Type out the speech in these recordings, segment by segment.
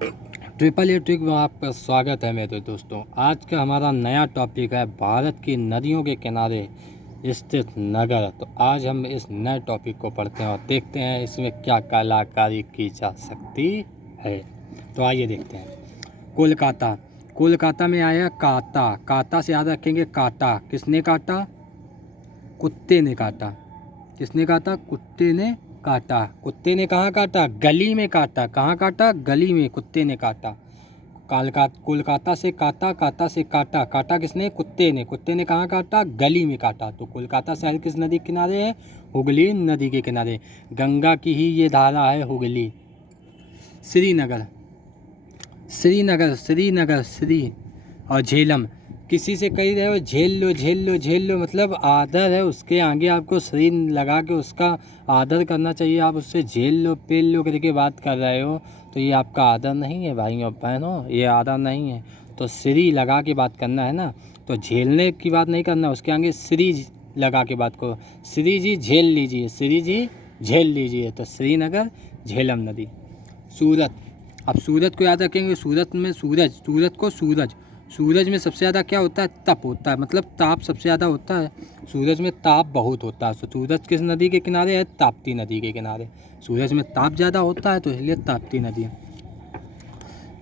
Triple a trick में आपका स्वागत है मेरे दोस्तों। आज का हमारा नया टॉपिक है भारत की नदियों के किनारे स्थित नगर। तो आज हम इस नए टॉपिक को पढ़ते हैं और देखते हैं इसमें क्या कलाकारी की जा सकती है। तो आइए देखते हैं। कोलकाता। कोलकाता में आया काता। काता से याद रखेंगे काटा। किसने काटा? कुत्ते ने काटा। किसने काटा? कुत्ते ने काटा। कुत्ते ने कहाँ काटा? गली में काटा। कहाँ काटा? गली में कुत्ते ने काटा। कोलकाता से काता, काता से काटा। काटा किसने? कुत्ते ने। कुत्ते ने कहाँ काटा? गली में काटा। तो कोलकाता शहर किस नदी के किनारे है? हुगली नदी के किनारे। गंगा की ही ये धारा है हुगली। श्रीनगर। श्रीनगर श्रीनगर श्री और झेलम। किसी से कही रहे हो झेल लो झेल लो झेल लो, मतलब आदर है, उसके आगे आपको श्री लगा के उसका आदर करना चाहिए। आप उससे झेल लो पेल लो करके बात कर रहे हो तो ये आपका आदर नहीं है भाइयों बहनों, ये आदर नहीं है। तो श्री लगा के बात करना है ना, तो झेलने की बात नहीं करना, उसके आगे श्री लगा के बात करो। श्री जी झेल लीजिए, श्री जी झेल लीजिए। तो श्रीनगर झेलम नदी। सूरत। अब सूरत को याद रखेंगे। सूरत में सूरज, सूरत को सूरज, सूरज में सबसे ज़्यादा क्या होता है? तप होता है, मतलब ताप सबसे ज़्यादा होता है। सूरज में ताप बहुत होता है। तो सूरज किस नदी के किनारे है? ताप्ती नदी के किनारे। सूरज में ताप ज़्यादा होता है तो इसलिए ताप्ती नदी है।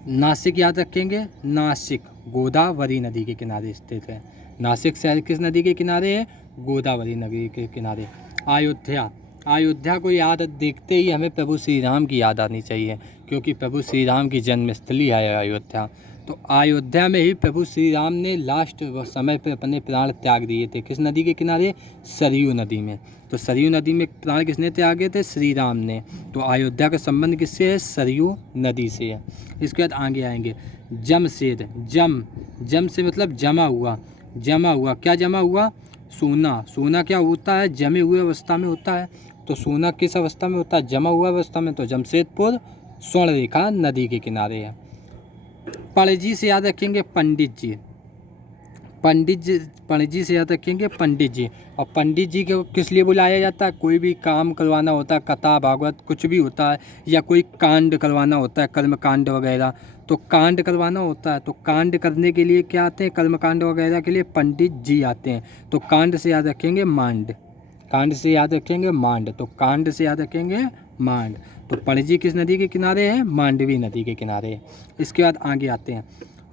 नासिक याद रखेंगे। नासिक गोदावरी नदी के किनारे स्थित है। नासिक शहर किस नदी के किनारे है? गोदावरी नदी के किनारे। अयोध्या। अयोध्या को याद देखते ही हमें प्रभु श्री राम की याद आनी चाहिए, क्योंकि प्रभु श्री राम की जन्मस्थली है अयोध्या। तो अयोध्या में ही प्रभु श्री राम ने लास्ट समय पर अपने प्राण त्याग दिए थे। किस नदी के किनारे? सरयू नदी में। तो सरयू नदी में प्राण किसने त्यागे थे? श्री राम ने। तो अयोध्या का संबंध किससे है? सरयू नदी से है। इसके बाद आगे आएंगे। जमशेद। जम से मतलब जमा हुआ। जमा हुआ, क्या जमा हुआ? सोना। सोना क्या होता है? जमे हुए अवस्था में होता है। तो सोना किस अवस्था में होता है? जमा हुआ अवस्था में। तो जमशेदपुर स्वर्ण रेखा नदी के किनारे है। पणजी से याद रखेंगे पंडित जी। पणजी से याद रखेंगे पंडित जी। और पंडित जी को किस लिए बुलाया जाता है? कोई भी काम करवाना होता है, कथा भागवत कुछ भी होता है, या कोई कांड करवाना होता है, कर्म कांड वगैरह, तो कांड करवाना होता है। तो कांड करने के लिए क्या आते हैं? कर्म कांड वगैरह के लिए पंडित जी आते हैं। तो कांड से याद रखेंगे मांड। कांड से याद रखेंगे मांड। तो कांड से याद रखेंगे मांड। तो पणजी किस नदी के किनारे है? मांडवी नदी के किनारे है। इसके बाद आगे आते हैं।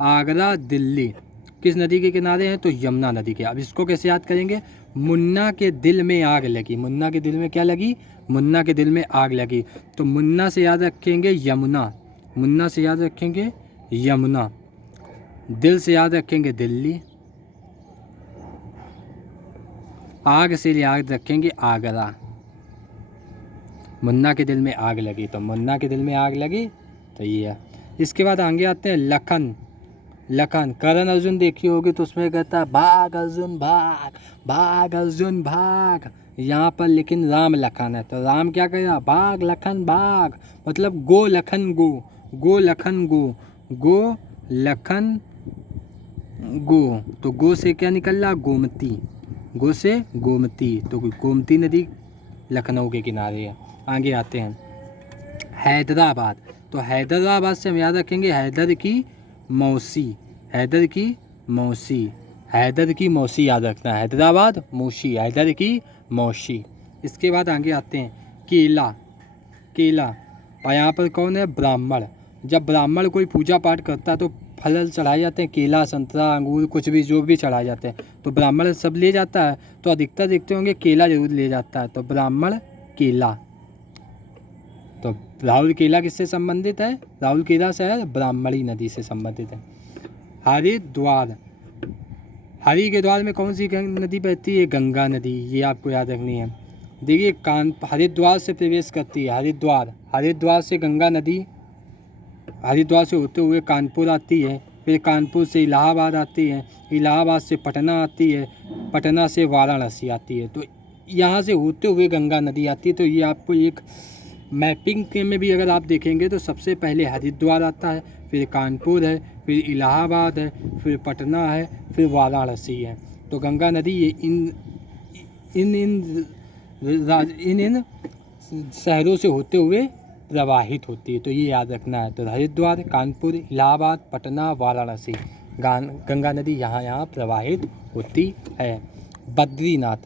आगरा दिल्ली किस नदी के किनारे हैं? तो यमुना नदी के। अब इसको कैसे याद करेंगे? मुन्ना के दिल में आग लगी। मुन्ना के दिल में क्या लगी? मुन्ना के दिल में आग लगी। तो मुन्ना से याद रखेंगे यमुना। मुन्ना से याद रखेंगे यमुना। दिल से याद रखेंगे दिल्ली। आग से याद रखेंगे आगरा। मुन्ना के दिल में आग लगी, तो मुन्ना के दिल में आग लगी तो ये है। इसके बाद आगे आते हैं लखन। लखन करण अर्जुन देखी होगी तो उसमें कहता है भाग अर्जुन भाग, भाग अर्जुन भाग। यहाँ पर लेकिन राम लखन है, तो राम क्या कहेगा? भाग लखन भाग, मतलब गो लखन गो, गो लखन गो, गो लखन गो। तो गो से क्या निकल रहा? गोमती। गो से गोमती। तो गोमती नदी लखनऊ के किनारे है। आगे आते हैं हैदराबाद। तो हैदराबाद से हम याद रखेंगे हैदर की मौसी। हैदर की मौसी। हैदर की मौसी याद रखना। हैदराबाद मौसी, हैदर की मौसी। इसके बाद आगे आते हैं केला। केला, और यहाँ पर कौन है? ब्राह्मण। जब ब्राह्मण कोई पूजा पाठ करता है तो फल चढ़ाए जाते हैं, केला संतरा अंगूर कुछ भी जो भी चढ़ाए जाते हैं। तो ब्राह्मण सब ले जाता है, तो अधिकतर देखते होंगे केला जरूर ले जाता है। तो ब्राह्मण केला। तो राहुल केला किससे संबंधित है? राहुल केला शहर ब्राह्मणी नदी से संबंधित है। हरिद्वार। हरि के द्वार में कौन सी नदी बहती है? गंगा नदी। ये आपको याद रखनी है। देखिए हरिद्वार से प्रवेश करती है। हरिद्वार, हरिद्वार से गंगा नदी हरिद्वार से होते हुए कानपुर आती है, फिर कानपुर से इलाहाबाद आती है, इलाहाबाद से पटना आती है, पटना से वाराणसी आती है। तो यहाँ से होते हुए गंगा नदी आती है। तो ये आपको एक मैपिंग के में भी अगर आप देखेंगे तो सबसे पहले हरिद्वार आता है, फिर कानपुर है, फिर इलाहाबाद है, फिर पटना है, फिर वाराणसी है। तो गंगा नदी ये इन इन शहरों से होते हुए प्रवाहित होती है, तो ये याद रखना है। तो हरिद्वार, कानपुर, इलाहाबाद, पटना, वाराणसी, गंगा नदी यहाँ प्रवाहित होती है। बद्रीनाथ,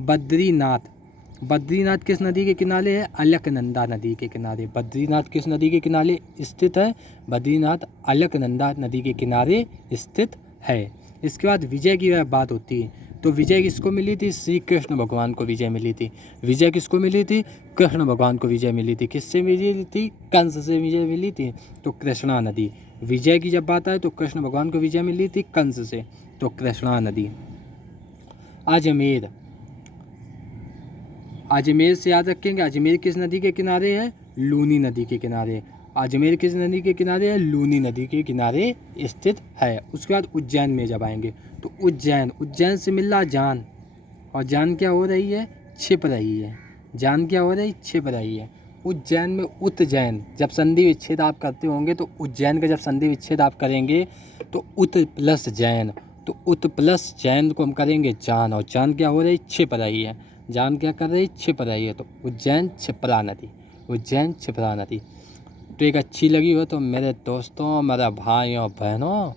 बद्रीनाथ बद्रीनाथ किस नदी के किनारे है? अलकनंदा नदी के किनारे। बद्रीनाथ किस नदी के किनारे स्थित है? बद्रीनाथ अलकनंदा नदी के किनारे स्थित है। इसके बाद विजय की वह बात होती है, तो विजय किसको मिली थी? श्री कृष्ण भगवान को विजय मिली थी। विजय किसको मिली थी? कृष्ण भगवान को विजय मिली थी। किससे मिली थी? कंस से विजय मिली थी, तो कृष्णा नदी। विजय की जब बात आए तो कृष्ण भगवान को विजय मिली थी कंस से, तो कृष्णा नदी। अजमेर, अजमेर से याद रखेंगे, अजमेर किस नदी के किनारे है? लूनी नदी के किनारे। अजमेर किस नदी के किनारे है? लूनी नदी के किनारे स्थित है। उसके बाद उज्जैन में जब आएंगे तो उज्जैन, उज्जैन से मिल रहा जान, और जान क्या हो रही है? छिप रही है। जान क्या हो रही? छिप रही है। उज्जैन में उज्जैन, जब संधि विच्छेद आप करते होंगे तो उज्जैन का जब संधि विच्छेद आप करेंगे तो उत प्लस जैन, तो उत प्लस जैन को हम करेंगे जान, और जान क्या हो रही? छिप रही है। जान क्या कर रही? छिप रही है, तो उज्जैन क्षिप्रा नदी, उज्जैन क्षिप्रा नदी। तो एक अच्छी लगी हो तो मेरे दोस्तों, मेरे भाइयों बहनों,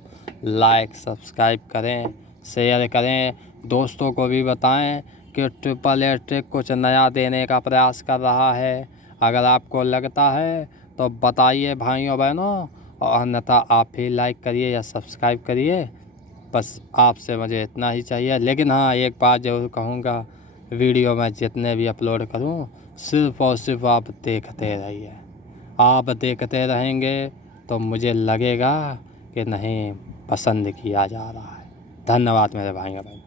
लाइक सब्सक्राइब करें, शेयर करें, दोस्तों को भी बताएं कि ट्रिपल ए ट्रिक कुछ नया देने का प्रयास कर रहा है। अगर आपको लगता है तो बताइए भाइयों बहनों, और अन्यथा आप ही लाइक करिए या सब्सक्राइब करिए। बस आपसे मुझे इतना ही चाहिए। लेकिन हाँ, एक बात ज़रूर कहूँगा, वीडियो मैं जितने भी अपलोड करूँ सिर्फ़ और सिर्फ आप देखते रहिए। आप देखते रहेंगे तो मुझे लगेगा कि नहीं, पसंद किया जा रहा है। धन्यवाद मेरे भाइयों बहनों।